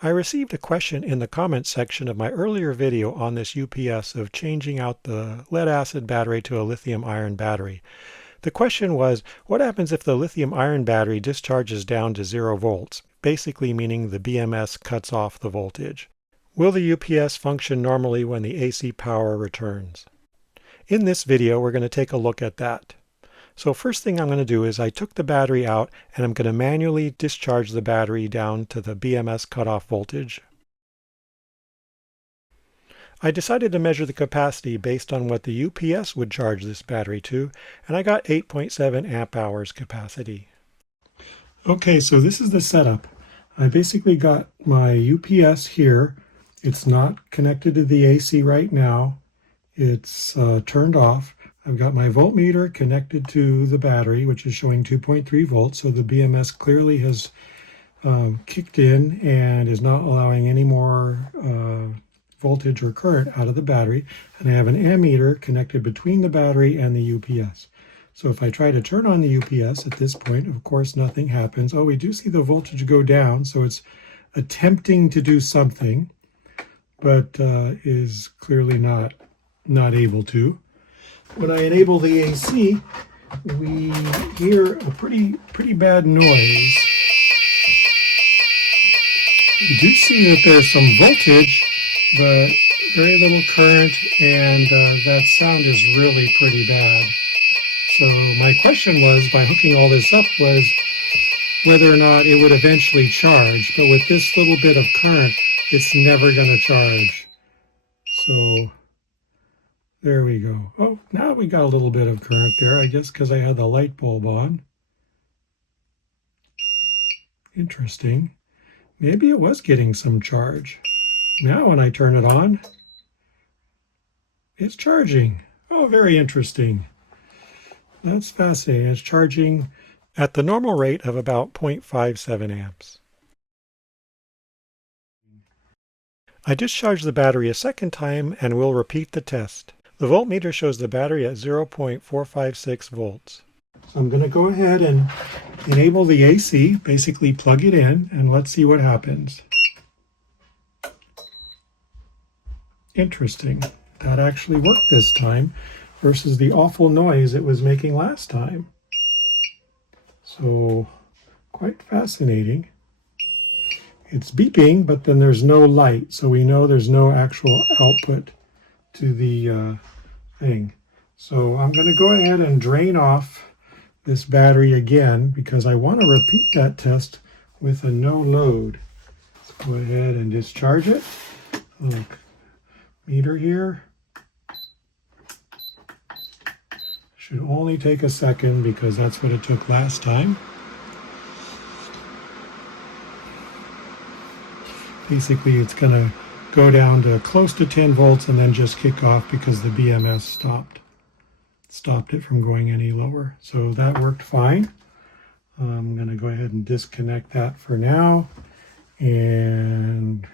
I received a question in the comments section of my earlier video on this UPS of changing out the lead acid battery to a lithium iron battery. The question was, what happens if the lithium iron battery discharges down to 0 volts, basically meaning the BMS cuts off the voltage? Will the UPS function normally when the AC power returns? In this video, we're going to take a look at that. So first thing I'm going to do is I took the battery out and I'm going to manually discharge the battery down to the BMS cutoff voltage. I decided to measure the capacity based on what the UPS would charge this battery to, and I got 8.7 amp hours capacity. Okay, so this is the setup. I basically got my UPS here. It's not connected to the AC right now. It's turned off. I've got my voltmeter connected to the battery, which is showing 2.3 volts. So the BMS clearly has kicked in and is not allowing any more voltage or current out of the battery. And I have an ammeter connected between the battery and the UPS. So if I try to turn on the UPS at this point, of course, nothing happens. Oh, we do see the voltage go down. So it's attempting to do something, but is clearly not able to. When I enable the AC, we hear a pretty bad noise. You do see that there's some voltage, but very little current, and that sound is really pretty bad. So my question was, by hooking all this up, was whether or not it would eventually charge. But with this little bit of current, it's never going to charge. So there we go. Oh, now we got a little bit of current there, I guess because I had the light bulb on. Interesting. Maybe it was getting some charge. Now when I turn it on, it's charging. Oh, very interesting. That's fascinating. It's charging at the normal rate of about 0.57 amps. I discharged the battery a second time and will repeat the test. The voltmeter shows the battery at 0.456 volts. So I'm going to go ahead and enable the AC, basically plug it in, and let's see what happens. Interesting. That actually worked this time versus the awful noise it was making last time. So quite fascinating. It's beeping, but then there's no light, so we know there's no actual output to the thing. So I'm going to go ahead and drain off this battery again because I want to repeat that test with a no load. Let's go ahead and discharge it. Look, meter here. Should only take a second because that's what it took last time. Basically, it's going to go down to close to 10 volts and then just kick off because the BMS stopped it from going any lower. So that worked fine. I'm going to go ahead and disconnect that for now. And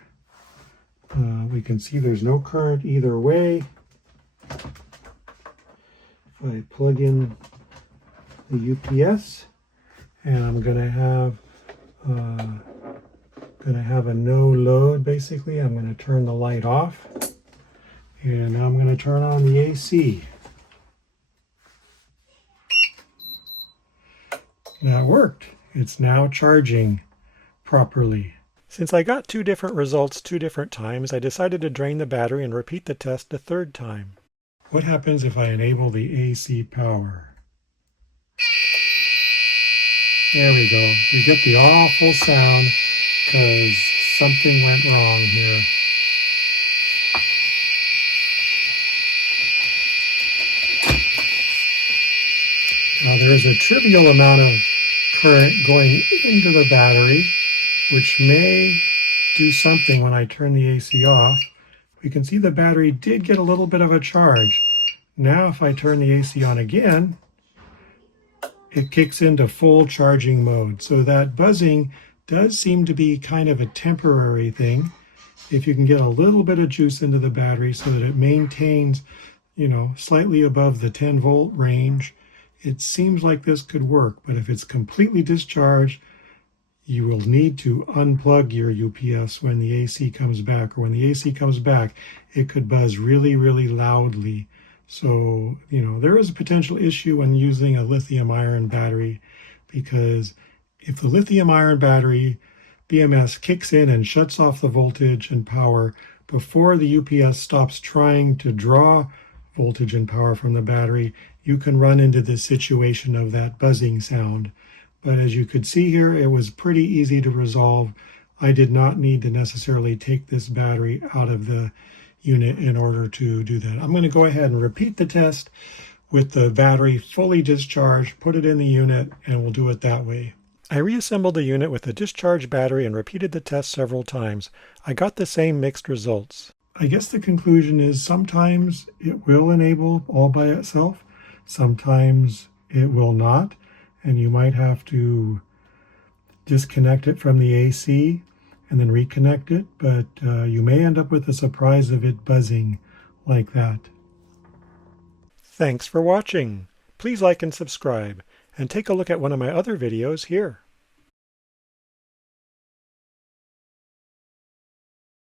we can see there's no current either way. If I plug in the UPS, and I'm going to have a no load. Basically, I'm going to turn the light off, and now I'm going to turn on the AC. That worked. It's now charging properly. Since I got two different results 2 different times, I decided to drain the battery and repeat the test a 3rd time. What happens if I enable the AC power? There we go. We get the awful sound because something went wrong here. Now there's a trivial amount of current going into the battery, which may do something when I turn the AC off. We can see the battery did get a little bit of a charge. Now if I turn the AC on again, it kicks into full charging mode. So that buzzing does seem to be kind of a temporary thing. If you can get a little bit of juice into the battery so that it maintains, slightly above the 10 volt range, it seems like this could work. But if it's completely discharged, you will need to unplug your UPS when the AC comes back, or when the AC comes back, it could buzz really, really loudly. So, there is a potential issue when using a lithium ion battery, because if the lithium ion battery BMS kicks in and shuts off the voltage and power before the UPS stops trying to draw voltage and power from the battery, you can run into this situation of that buzzing sound. But as you could see here, it was pretty easy to resolve. I did not need to necessarily take this battery out of the unit in order to do that. I'm going to go ahead and repeat the test with the battery fully discharged, put it in the unit, and we'll do it that way. I reassembled the unit with a discharged battery and repeated the test several times. I got the same mixed results. I guess the conclusion is sometimes it will enable all by itself, sometimes it will not, and you might have to disconnect it from the AC and then reconnect it, but you may end up with a surprise of it buzzing like that. Thanks for watching. Please like and subscribe, and take a look at one of my other videos here.